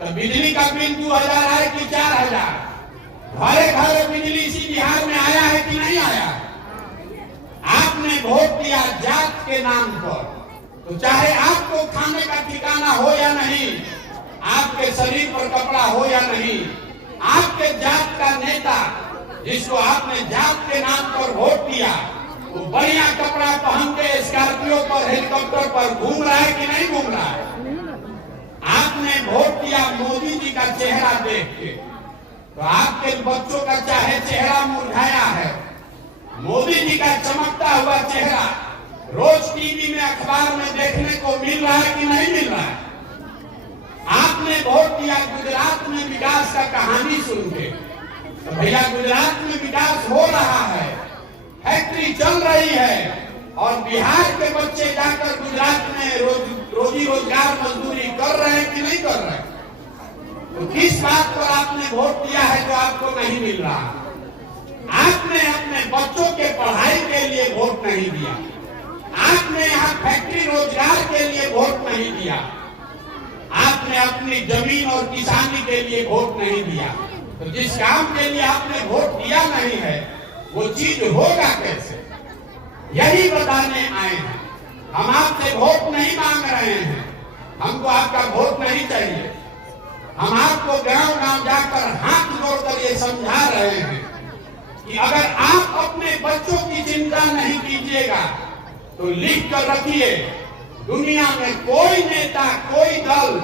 तो बिजली का बिल 2000 है कि 4000? घरे घरे बिजली इसी बिहार में आया है कि नहीं आया? आपने वोट दिया जात के नाम पर, तो चाहे आपको खाने का ठिकाना हो या नहीं, आपके शरीर पर कपड़ा हो या नहीं, आपके जात का नेता जिसको आपने जात के नाम पर वोट दिया, वो बढ़िया कपड़ा पहन के स्कॉर्पियो पर, हेलीकॉप्टर पर घूम रहा है कि नहीं घूम रहा है? आपने वोट दिया मोदी जी का चेहरा देख के, तो आपके बच्चों का चाहे चेहरा मुरझाया है, मोदी जी का चमकता हुआ चेहरा रोज टीवी में, अखबार में देखने को मिल रहा है कि नहीं मिल रहा है? आपने वोट दिया गुजरात में विकास का कहानी सुन के, तो भैया गुजरात में विकास हो रहा है, फैक्ट्री चल रही है, और बिहार के बच्चे जाकर गुजरात में रोजी रोजगार मजदूरी कर रहे हैं कि नहीं कर रहे हैं? तो किस बात पर आपने वोट दिया है जो आपको नहीं मिल रहा? आपने अपने बच्चों के पढ़ाई के लिए वोट नहीं दिया, आपने यहाँ फैक्ट्री रोजगार के लिए वोट नहीं दिया, आपने अपनी जमीन और किसानी के लिए वोट नहीं दिया। तो जिस काम के लिए आपने वोट दिया नहीं है, वो चीज होगा कैसे? यही बताने आए हैं। हम आपसे वोट नहीं मांग रहे हैं, हमको आपका वोट नहीं चाहिए। हम आपको गांव गांव जाकर हाथ जोड़कर ये समझा रहे हैं कि अगर आप अपने बच्चों की चिंता नहीं कीजिएगा तो लिख कर रखिए, दुनिया में कोई नेता, कोई दल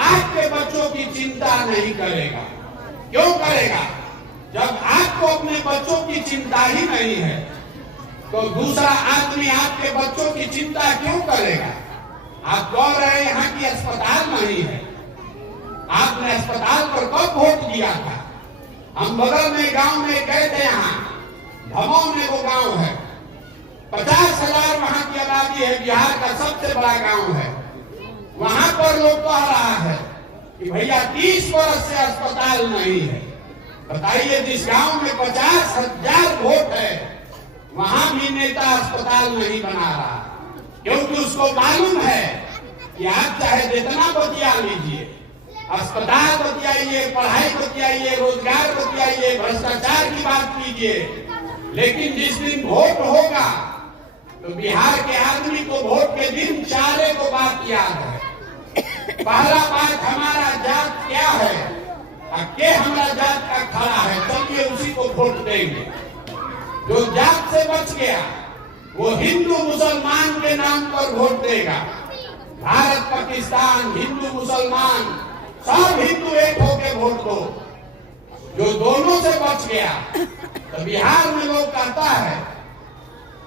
आपके बच्चों की चिंता नहीं करेगा। क्यों करेगा? जब आपको अपने बच्चों की चिंता ही नहीं है, तो दूसरा आदमी आपके बच्चों की चिंता क्यों करेगा? आप कह रहे हैं यहाँ की अस्पताल नहीं है, आपने अस्पताल पर कब वोट दिया था? हम बगल में गांव में गए थे, यहाँ धमो में वो गांव है, 50,000 वहां की आबादी है, बिहार का सबसे बड़ा गांव है। वहां पर लोग कह रहा है कि भैया 30 वर्ष से अस्पताल नहीं है। बताइए, जिस गांव में 50,000 वोट है, वहां भी नेता अस्पताल नहीं बना रहा, क्योंकि उसको मालूम है कि आप चाहे जितना बतिया लीजिए, अस्पताल बतियाइए, पढ़ाई बतियाइए, रोजगार बतियाइए, भ्रष्टाचार की बात कीजिए, लेकिन जिस दिन वोट होगा तो बिहार के आदमी को वोट के दिन चारे को बात याद है। पहला बात, हमारा जात क्या है, के हमारा जात का खड़ा है, चलिए उसी को वोट देंगे। जो जात से बच गया वो हिंदू मुसलमान के नाम पर वोट देगा। भारत पाकिस्तान, हिंदू मुसलमान, सब हिंदू एक होके वोट दो। जो दोनों से बच गया, तो बिहार में लोग कहता है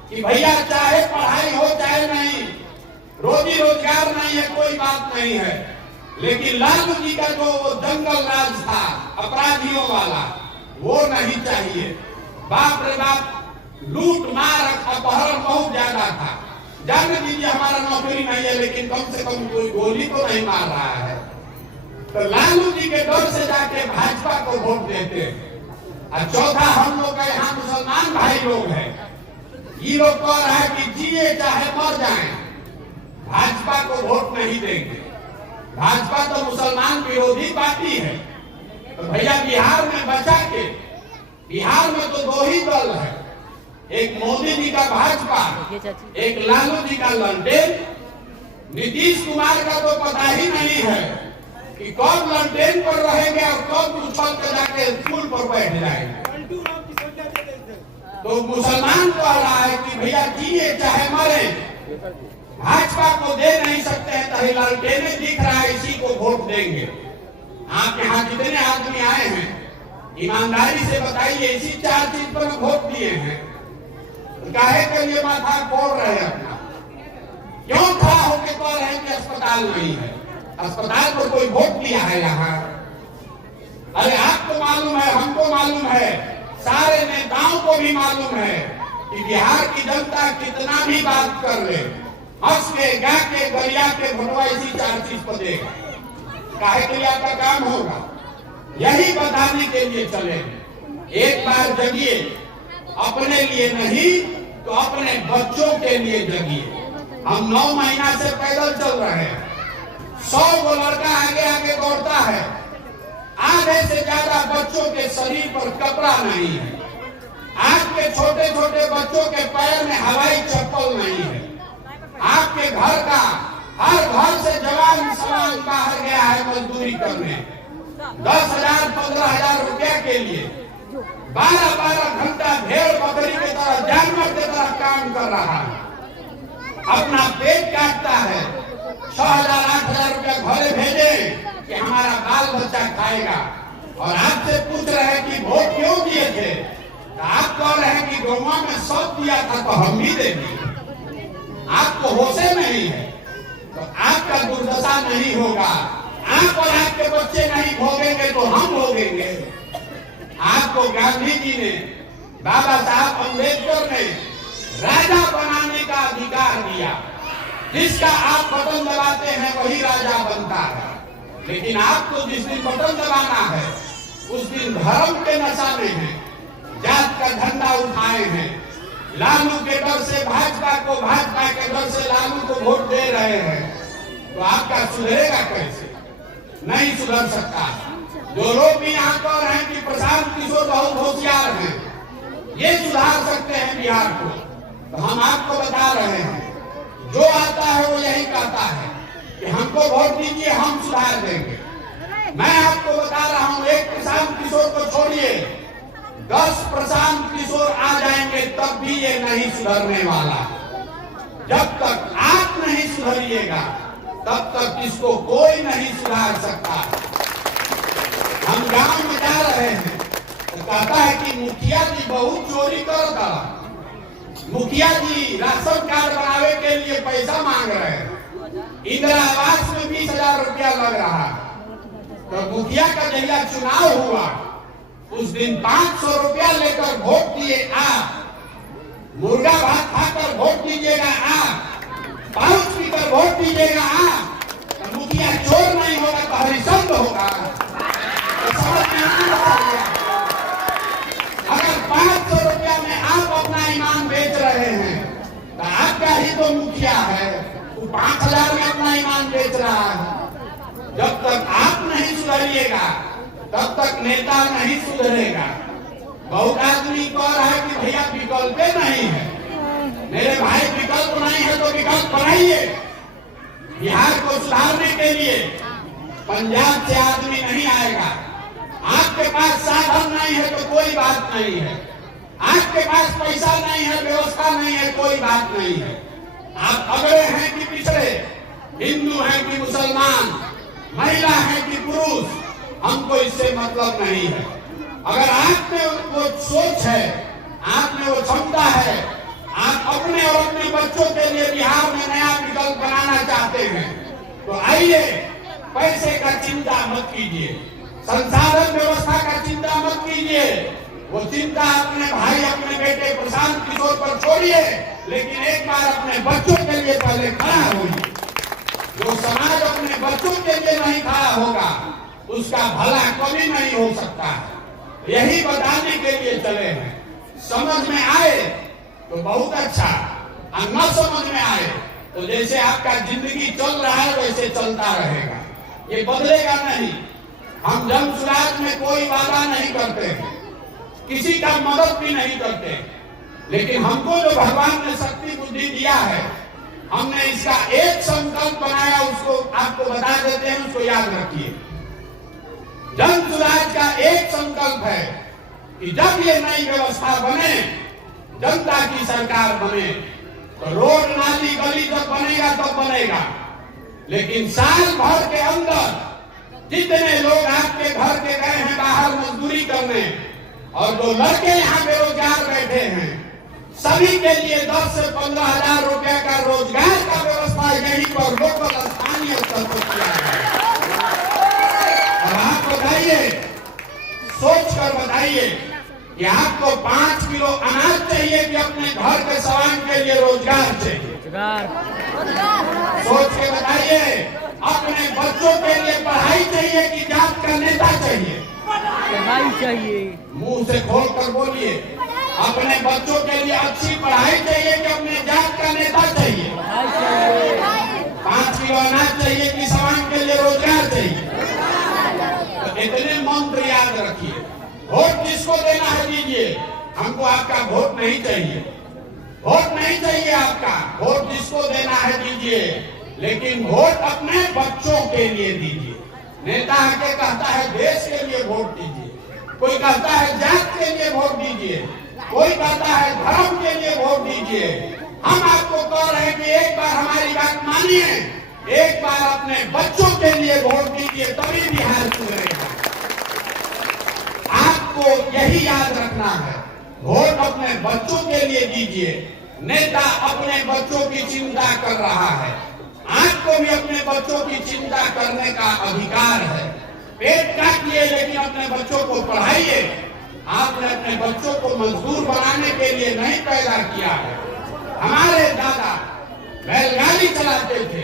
कि भैया चाहे पढ़ाई हो चाहे नहीं, रोजी रोजगार नहीं है, कोई बात नहीं है, लेकिन लालू जी का जो जंगल राज था अपराधियों वाला, वो नहीं चाहिए। बाप रे बाप, लूट मार अपहरण बहुत ज्यादा था। जाने दीजिए, हमारा नौकरी नहीं है, लेकिन कम से कम कोई गोली तो नहीं मार रहा है। तो लालू जी के डर से जाके भाजपा को वोट देते हैं। और चौथा, हम लोग का यहाँ मुसलमान भाई लोग हैं, ये लोग कह रहा है कि जिए चाहे मर जाए, भाजपा को वोट नहीं देंगे। भाजपा तो मुसलमान विरोधी पार्टी है। तो भैया बिहार में बचा के, बिहार में तो दो ही दल है, एक मोदी जी का भाजपा, एक लालू जी का लंडेन। नीतीश कुमार का तो पता ही नहीं है कि कब लंडेन पर रहेंगे और कब उछल के जाके स्कूल पर बैठ जाएंगे। तो मुसलमान कह रहा है कि भैया जिए चाहे मरे, भाजपा को दे नहीं सकते हैं, तो लंडेन दिख रहा है, इसी को वोट देंगे। आप यहाँ जितने आदमी आए हैं, ईमानदारी से बताइए, इसी 4 चीज पर वोट दिए हैं, काहे के लिए माथा फोड़ रहे हैं अपना? क्यों खड़ा होकर कह रहे हैं कि अस्पताल नहीं है? अस्पताल पर कोई वोट दिया है यहाँ? अरे आपको मालूम है, हमको मालूम है, सारे नेताओं को भी मालूम है कि बिहार की जनता कितना भी बात कर ले, हंस के, गा के, गरिया के भोटवा इसी 4 चीज पर देगा। काहे के लिए आपका काम होगा? यही बताने के लिए चले। एक बार जगिए, अपने लिए नहीं तो अपने बच्चों के लिए जगिए। हम 9 महीना से पैदल चल रहे हैं, 100 गो लड़का आगे आगे दौड़ता है, बच्चों के शरीर पर कपड़ा नहीं है, आपके छोटे छोटे बच्चों के पैर में हवाई चप्पल नहीं है, आपके घर का हर घर से जवान सवाल बाहर गया है मजदूरी करने 10,000 15,000 रुपया के लिए 12-12 घंटा भेड़ बकरी की तरह जानवर की तरह काम कर रहा है, अपना पेट काटता है, 6,000 8,000 रुपया घरे भेजे कि हमारा बाल बच्चा खाएगा। और आपसे पूछ रहे हैं कि वोट क्यों दिए थे, तो आप कह रहे हैं कि गोवा में सब दिया था तो हम भी देंगे। आपको होशे नहीं है तो आपका दुर्दशा नहीं होगा, आप और आपके बच्चे नहीं भोगेंगे तो हम भोगेंगे। आपको गांधी जी ने, बाबा साहब अम्बेडकर ने राजा बनाने का अधिकार दिया, जिसका आप बटन दबाते हैं वही राजा बनता है। लेकिन आपको जिस दिन बटन दबाना है उस दिन धर्म के नशा में है, जात का झंडा उठाए हैं, लालू के डर से भाजपा को, भाजपा के डर से लालू को वोट दे रहे हैं, तो आपका सुधरेगा कैसे? नहीं सुधर सकता। जो लोग भी यहाँ कह रहे हैं कि प्रशांत किशोर बहुत होशियार हैं, ये सुधार सकते हैं बिहार को, तो हम आपको बता रहे हैं जो आता है वो यही कहता है कि हमको वोट दीजिए हम सुधार देंगे। मैं आपको बता रहा हूँ, एक प्रशांत किशोर को छोड़िए, 10 प्रशांत किशोर आ जाएंगे तब भी ये नहीं सुधरने वाला। जब तक आप नहीं सुधरिएगा तब तक इसको कोई नहीं सुधार सकता। हम गांव में जा रहे हैं तो कहता है कि मुखिया जी बहुत चोरी करता, मुखिया जी राशन कार्ड बनावे के लिए पैसा मांग रहे हैं, इंदिरा आवास में 20,000 रुपया लग रहा है। तो मुखिया का जहिया चुनाव हुआ उस दिन 500 रुपया लेकर वोट दिए आप, मुर्गा भात खाकर वोट दीजिएगा आप, पाउच पीकर वोट दीजिएगा आप, तो मुखिया चोर नहीं होगा तो हरिशंद होगा। तो समझ में आना, अगर 500 रुपया में आप अपना ईमान बेच रहे हैं तो आपका ही तो मुखिया है, वो 5,000 में अपना ईमान बेच रहा है। जब तक आप नहीं सुधरिएगा तब तक नेता नहीं सुधरेगा। बहुत आदमी कह रहा है कि भैया विकल्प नहीं है, मेरे भाई विकल्प नहीं है तो विकल्प बनाइए। बिहार को सुधारने के लिए पंजाब से आदमी नहीं आएगा, आपके पास साधन नहीं है तो कोई बात नहीं है, आपके पास पैसा नहीं है, व्यवस्था नहीं है, कोई बात नहीं है। आप अगड़े हैं कि पिछड़े, हिंदू हैं कि मुसलमान, महिला है कि पुरुष, हमको इससे मतलब नहीं है। अगर आप में वो सोच है, आप में वो क्षमता है, आप अपने और अपने बच्चों के लिए बिहार में नया विकल्प बनाना चाहते हैं तो आइए, पैसे का चिंता मत कीजिए, संसाधन व्यवस्था का चिंता मत कीजिए, वो चिंता अपने भाई अपने बेटे प्रशांत किशोर पर छोड़िए, लेकिन एक बार अपने बच्चों के लिए पहले खड़ा होइए। जो समाज अपने बच्चों के लिए नहीं खड़ा होगा उसका भला कभी नहीं हो सकता। यही बताने के लिए चले हैं। समझ में आए तो बहुत अच्छा, और न समझ में आए तो जैसे आपका जिंदगी चल रहा है वैसे चलता रहेगा, ये बदलेगा नहीं। हम जन सुराज में कोई वादा नहीं करते, किसी का मदद भी नहीं करते, लेकिन हमको जो भगवान ने शक्ति बुद्धि दिया है, हमने इसका एक संकल्प बनाया, उसको आपको बता देते हैं, उसको याद रखिए। जन सुराज का एक संकल्प है कि जब ये नई व्यवस्था बने, जनता की सरकार बने, तो रोड नाली गली जब बनेगा तब बनेगा, लेकिन साल भर के अंदर जितने लोग आपके घर के गए हैं बाहर मजदूरी करने, और जो लड़के यहाँ बेरोजगार बैठे हैं, सभी के लिए 10 से 15,000 रुपया का रोजगार का व्यवस्था यहीं पर लोकल स्थानीय स्तर पर किया है। और आप बताइए, सोच कर बताइए कि आपको 5 किलो अनाज चाहिए कि अपने घर के सवाल के लिए रोजगार चाहिए? सोच के बताइए, अपने बच्चों के लिए पढ़ाई चाहिए कि जात का नेता चाहिए? पढ़ाई चाहिए। मुंह से खोल कर बोलिए, अपने बच्चों के लिए अच्छी पढ़ाई चाहिए कि अपने जात का नेता चाहिए? 5 किलो अनाज चाहिए कि समाज के लिए रोजगार चाहिए? तो इतने मंत्र याद रखिए। वोट किसको देना है दीजिए, हमको आपका वोट नहीं चाहिए, वोट नहीं चाहिए आपका, वोट जिसको देना है दीजिए, लेकिन वोट अपने बच्चों के लिए दीजिए। नेता आके कहता है देश के लिए वोट दीजिए, कोई कहता है जात के लिए वोट दीजिए, कोई कहता है धर्म के लिए वोट दीजिए। हम आपको कह रहे हैं कि एक बार हमारी बात मानिए, एक बार अपने बच्चों के लिए वोट दीजिए, तभी बिहार सुधरेगा। आपको यही याद रखना है, वोट अपने बच्चों के लिए दीजिए। नेता अपने बच्चों की चिंता कर रहा है, आपको भी अपने बच्चों की चिंता करने का अधिकार है। पेट काटिए लेकिन अपने बच्चों को पढ़ाइए। आपने अपने बच्चों को मजदूर बनाने के लिए नहीं पैदा किया है। हमारे दादा बैलगाड़ी चलाते थे,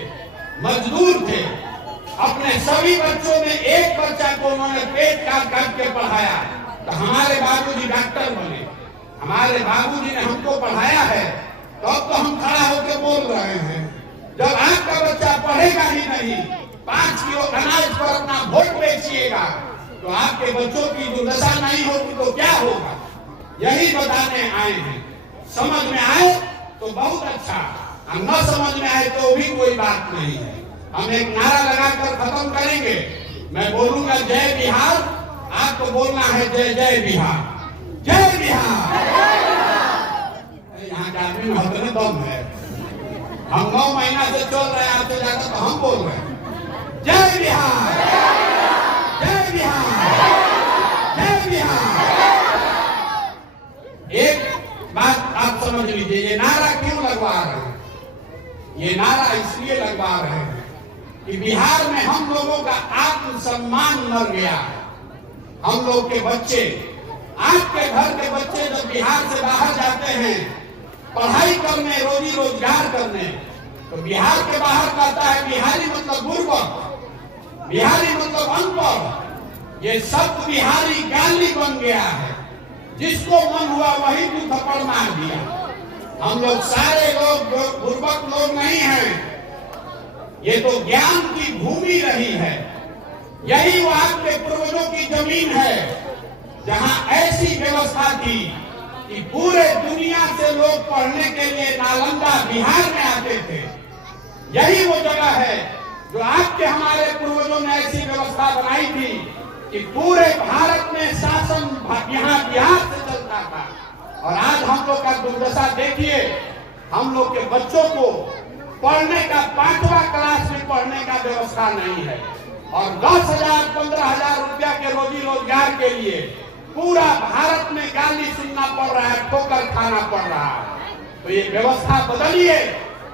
मजदूर थे, अपने सभी बच्चों में एक बच्चा को उन्होंने पेट काट काट के पढ़ाया, तो हमारे बाबूजी डॉक्टर बने। हमारे बाबूजी ने हमको पढ़ाया है, तो अब तो हम खड़ा होकर बोल रहे हैं। जब आपका बच्चा पढ़ेगा ही नहीं, 5 किलो अनाज पर अपना वोट बेचिएगा, तो आपके बच्चों की दुर्दशा नहीं होगी तो क्या होगा, यही बताने आए हैं। समझ में आए तो बहुत अच्छा, हम न समझ में आए तो भी कोई बात नहीं है। हम एक नारा लगाकर खत्म करेंगे। मैं बोलूंगा जय बिहार, आपको बोलना है जय जय बिहार, जय बिहार। यहाँ के आदमी में हतने दम है। हम 9 महीना से चल रहे हैं, आपसे ज्यादा तो हम बोल रहे हैं। जय बिहार, जय बिहार, जय बिहार। एक बात आप समझ लीजिए, ये नारा क्यों लगवा रहे हैं? ये नारा इसलिए लगवा रहे हैं कि बिहार में हम लोगों का आत्मसम्मान मर गया है। हम लोग के बच्चे, आपके घर के बच्चे जब बिहार से बाहर जाते हैं पढ़ाई करने, रोजी रोजगार करने, तो बिहार के बाहर कहता है बिहारी मतलब बुर्बक, बिहारी मतलब अनपढ़। ये सब बिहारी गाली बन गया है, जिसको मन हुआ वही दू थप्पड़ मार दिया। हम लोग सारे लोग बुर्बक लोग नहीं हैं, ये तो ज्ञान की भूमि रही है। यही वो आपके पूर्वजों की जमीन है, जहां ऐसी व्यवस्था थी कि पूरे दुनिया से लोग पढ़ने के लिए नालंदा बिहार में आते थे। यही वो जगह है जो आपके हमारे पूर्वजों ने ऐसी व्यवस्था बनाई थी कि पूरे भारत में शासन यहाँ बिहार से चलता था। और आज हम लोग का दुर्दशा देखिए, हम लोग के बच्चों को पढ़ने का 5वां क्लास में पढ़ने का व्यवस्था नहीं है, और 10,000 15,000 रुपया के रोजी रोजगार के लिए पूरा भारत में गाली सुनना पड़ रहा है, ठोकर खाना पड़ रहा है। तो ये व्यवस्था बदलिए,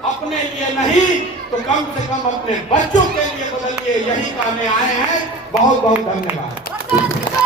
अपने लिए नहीं तो कम से कम अपने बच्चों के लिए बदलिए। यही कहने आए हैं। बहुत बहुत धन्यवाद।